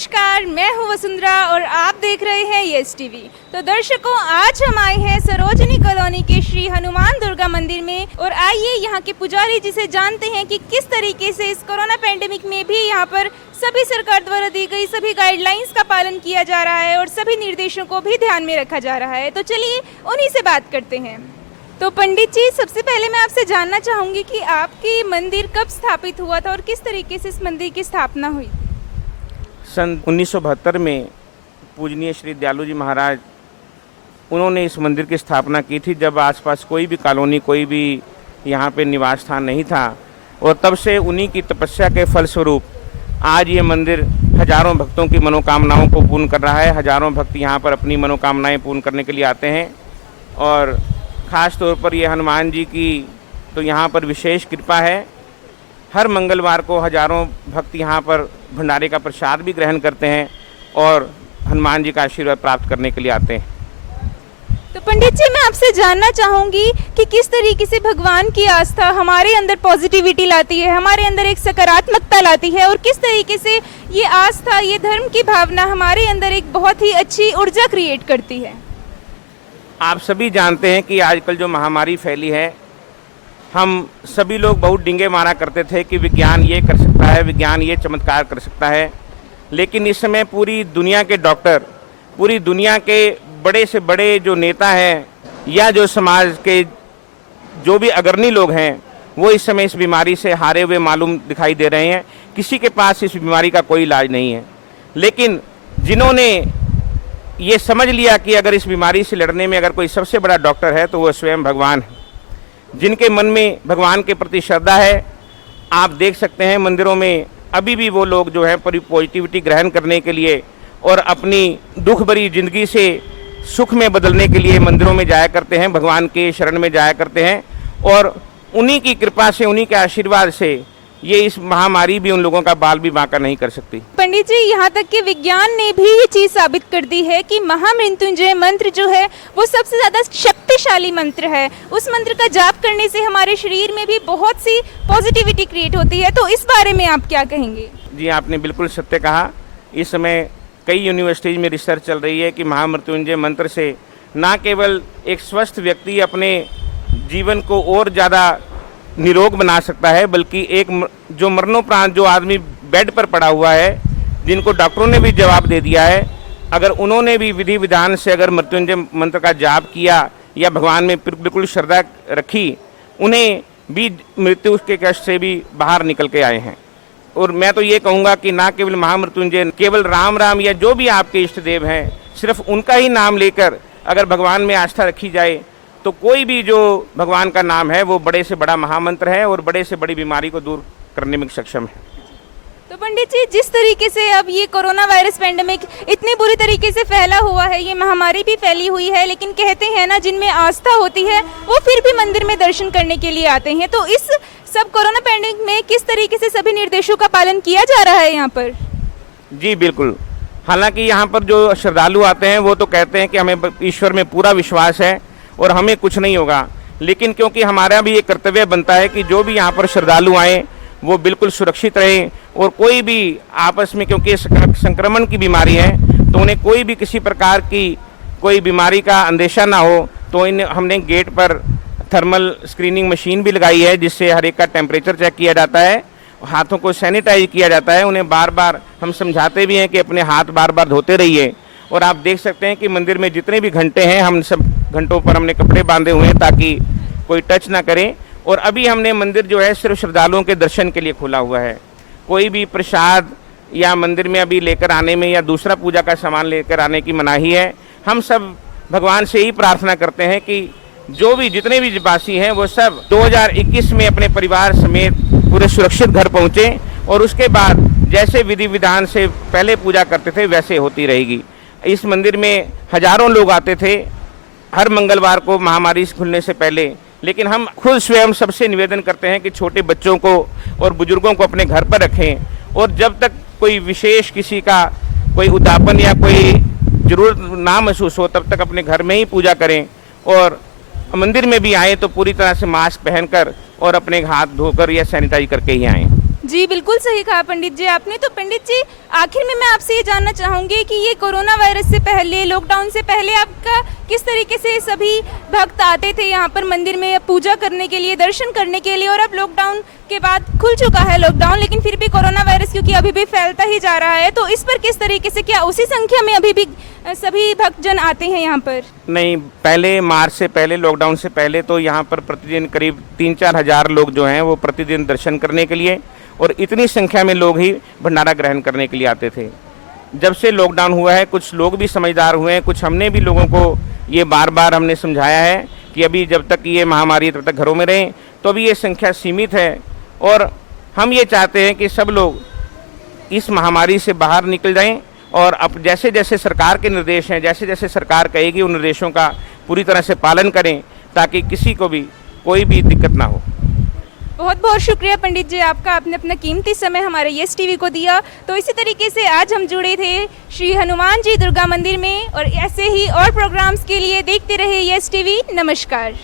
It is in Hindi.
नमस्कार, मैं हूं वसुंधरा और आप देख रहे हैं यस टीवी। तो दर्शकों, आज हम आए हैं सरोजनी कॉलोनी के श्री हनुमान दुर्गा मंदिर में और आइए यहाँ के पुजारी जी से जानते हैं कि किस तरीके से इस कोरोना पैंडेमिक में भी यहाँ पर सभी सरकार द्वारा दी गई सभी गाइडलाइंस का पालन किया जा रहा है और सभी निर्देशों को भी ध्यान में रखा जा रहा है। तो चलिए उन्हीं से बात करते हैं। तो पंडित जी, सबसे पहले मैं आपसे जानना चाहूँगी कि आपकी मंदिर कब स्थापित हुआ था और किस तरीके से इस मंदिर की स्थापना हुई? सन 1972 में पूजनीय श्री दयालु जी महाराज उन्होंने इस मंदिर की स्थापना की थी, जब आसपास कोई भी कॉलोनी, कोई भी यहाँ पे निवास स्थान नहीं था। और तब से उन्हीं की तपस्या के फलस्वरूप आज ये मंदिर हजारों भक्तों की मनोकामनाओं को पूर्ण कर रहा है। हजारों भक्त यहाँ पर अपनी मनोकामनाएं पूर्ण करने के लिए आते हैं और ख़ास तौर पर ये हनुमान जी की तो यहाँ पर विशेष कृपा है। हर मंगलवार को हजारों भक्त यहाँ पर भंडारे का प्रसाद भी ग्रहण करते हैं और हनुमान जी का आशीर्वाद प्राप्त करने के लिए आते हैं। तो पंडित जी, मैं आपसे जानना चाहूँगी कि किस तरीके से भगवान की आस्था हमारे अंदर पॉजिटिविटी लाती है, हमारे अंदर एक सकारात्मकता लाती है और किस तरीके से ये आस्था, ये धर्म की भावना हमारे अंदर एक बहुत ही अच्छी ऊर्जा क्रिएट करती है। आप सभी जानते हैं कि आजकल जो महामारी फैली है, हम सभी लोग बहुत डिंगे मारा करते थे कि विज्ञान ये कर सकता है, विज्ञान ये चमत्कार कर सकता है। लेकिन इस समय पूरी दुनिया के डॉक्टर, पूरी दुनिया के बड़े से बड़े जो नेता हैं या जो समाज के जो भी अग्रणी लोग हैं, वो इस समय इस बीमारी से हारे हुए मालूम दिखाई दे रहे हैं। किसी के पास इस बीमारी का कोई इलाज नहीं है। लेकिन जिन्होंने ये समझ लिया कि अगर इस बीमारी से लड़ने में अगर कोई सबसे बड़ा डॉक्टर है तो वो स्वयं भगवान है, जिनके मन में भगवान के प्रति श्रद्धा है। आप देख सकते हैं मंदिरों में अभी भी वो लोग जो है पॉजिटिविटी ग्रहण करने के लिए और अपनी दुख भरी जिंदगी से सुख में बदलने के लिए मंदिरों में जाया करते हैं, भगवान के शरण में जाया करते हैं। और उन्हीं की कृपा से, उन्हीं के आशीर्वाद से ये इस महामारी भी उन लोगों का बाल भी बांका नहीं कर सकती। पंडित जी, यहाँ तक कि विज्ञान ने भी ये चीज साबित कर दी है कि महामृत्युंजय मंत्र जो है वो सबसे ज्यादा शक्तिशाली मंत्र है। उस मंत्र का जाप करने से हमारे शरीर में भी बहुत सी पॉजिटिविटी क्रिएट होती है। तो इस बारे में आप क्या कहेंगे? जी, आपने बिल्कुल सत्य कहा। इस समय कई यूनिवर्सिटीज में रिसर्च चल रही है कि महामृत्युंजय मंत्र से न केवल एक स्वस्थ व्यक्ति अपने जीवन को और ज़्यादा निरोग बना सकता है, बल्कि एक जो मरणोपरांत जो आदमी बेड पर पड़ा हुआ है, जिनको डॉक्टरों ने भी जवाब दे दिया है, अगर उन्होंने भी विधि विधान से अगर मृत्युंजय मंत्र का जाप किया या भगवान में बिल्कुल श्रद्धा रखी, उन्हें भी मृत्यु के कष्ट से भी बाहर निकल के आए हैं। और मैं तो ये कहूँगा कि ना केवल महामृत्युंजय, केवल राम राम या जो भी आपके इष्ट देव हैं, सिर्फ उनका ही नाम लेकर अगर भगवान में आस्था रखी जाए तो कोई भी जो भगवान का नाम है वो बड़े से बड़ा महामंत्र है और बड़े से बड़ी बीमारी को दूर करने में सक्षम है। तो पंडित जी, जिस तरीके से अब ये कोरोना वायरस पेंडेमिक इतनी बुरी तरीके से फैला हुआ है, ये महामारी भी फैली हुई है, लेकिन कहते हैं ना, जिनमें आस्था होती है वो फिर भी मंदिर में दर्शन करने के लिए आते हैं। तो इस सब कोरोना पेंडेमिक में किस तरीके से सभी निर्देशों का पालन किया जा रहा है यहाँ पर? जी बिल्कुल। हालांकि यहाँ पर जो श्रद्धालु आते हैं वो तो कहते हैं कि हमें ईश्वर में पूरा विश्वास है और हमें कुछ नहीं होगा, लेकिन क्योंकि हमारा भी ये कर्तव्य बनता है कि जो भी यहाँ पर श्रद्धालु आए वो बिल्कुल सुरक्षित रहे और कोई भी आपस में, क्योंकि संक्रमण की बीमारी है, तो उन्हें कोई भी किसी प्रकार की कोई बीमारी का अंदेशा ना हो। तो हमने गेट पर थर्मल स्क्रीनिंग मशीन भी लगाई है, जिससे हर एक का टेम्परेचर चेक किया जाता है, हाथों को सैनिटाइज किया जाता है। उन्हें बार बार हम समझाते भी हैं कि अपने हाथ बार बार धोते रहिए। और आप देख सकते हैं कि मंदिर में जितने भी घंटे हैं, हम सब घंटों पर हमने कपड़े बांधे हुए हैं ताकि कोई टच ना करे। और अभी हमने मंदिर जो है सिर्फ श्रद्धालुओं के दर्शन के लिए खोला हुआ है। कोई भी प्रसाद या मंदिर में अभी लेकर आने में या दूसरा पूजा का सामान लेकर आने की मनाही है। हम सब भगवान से ही प्रार्थना करते हैं कि जो भी जितने भी वासी हैं वो सब 2021 में अपने परिवार समेत पूरे सुरक्षित घर पहुँचे और उसके बाद जैसे विधि विधान से पहले पूजा करते थे वैसे होती रहेगी। इस मंदिर में हजारों लोग आते थे हर मंगलवार को महामारी खुलने से पहले, लेकिन हम खुद स्वयं सबसे निवेदन करते हैं कि छोटे बच्चों को और बुजुर्गों को अपने घर पर रखें और जब तक कोई विशेष किसी का कोई उद्यापन या कोई जरूरत ना महसूस हो तब तक अपने घर में ही पूजा करें और मंदिर में भी आए तो पूरी तरह से मास्क पहनकर और अपने हाथ धोकर या सैनिटाइज करके ही आएँ। जी बिल्कुल सही कहा पंडित जी आपने। तो पंडित जी आखिर में मैं आपसे ये जानना चाहूंगी कि ये कोरोना वायरस से पहले, लॉकडाउन से पहले आपका किस तरीके से सभी भक्त आते थे यहाँ पर मंदिर में पूजा करने के लिए, दर्शन करने के लिए, और अब लॉकडाउन के बाद खुल चुका है लॉकडाउन, लेकिन फिर भी कोरोना वायरस क्योंकि अभी भी फैलता ही जा रहा है, तो इस पर किस तरीके से, क्या उसी संख्या में अभी भी सभी भक्तजन आते हैं यहाँ पर? नहीं, पहले मार्च से पहले, लॉकडाउन से पहले तो यहाँ पर प्रतिदिन करीब 3-4 हज़ार लोग जो हैं वो प्रतिदिन दर्शन करने के लिए और इतनी संख्या में लोग ही भंडारा ग्रहण करने के लिए आते थे। जब से लॉकडाउन हुआ है कुछ लोग भी समझदार हुए हैं, कुछ हमने भी लोगों को ये बार बार हमने समझाया है कि अभी जब तक ये महामारी है तब तक घरों में रहें, तो अभी ये संख्या सीमित है और हम ये चाहते हैं कि सब लोग इस महामारी से बाहर निकल जाएं और अब जैसे जैसे सरकार के निर्देश हैं, जैसे जैसे सरकार कहेगी उन निर्देशों का पूरी तरह से पालन करें ताकि किसी को भी कोई भी दिक्कत ना हो। बहुत बहुत शुक्रिया पंडित जी आपका, आपने अपना कीमती समय हमारे यस टीवी को दिया। तो इसी तरीके से आज हम जुड़े थे श्री हनुमान जी दुर्गा मंदिर में, और ऐसे ही और प्रोग्राम्स के लिए देखते रहे यस टीवी। नमस्कार।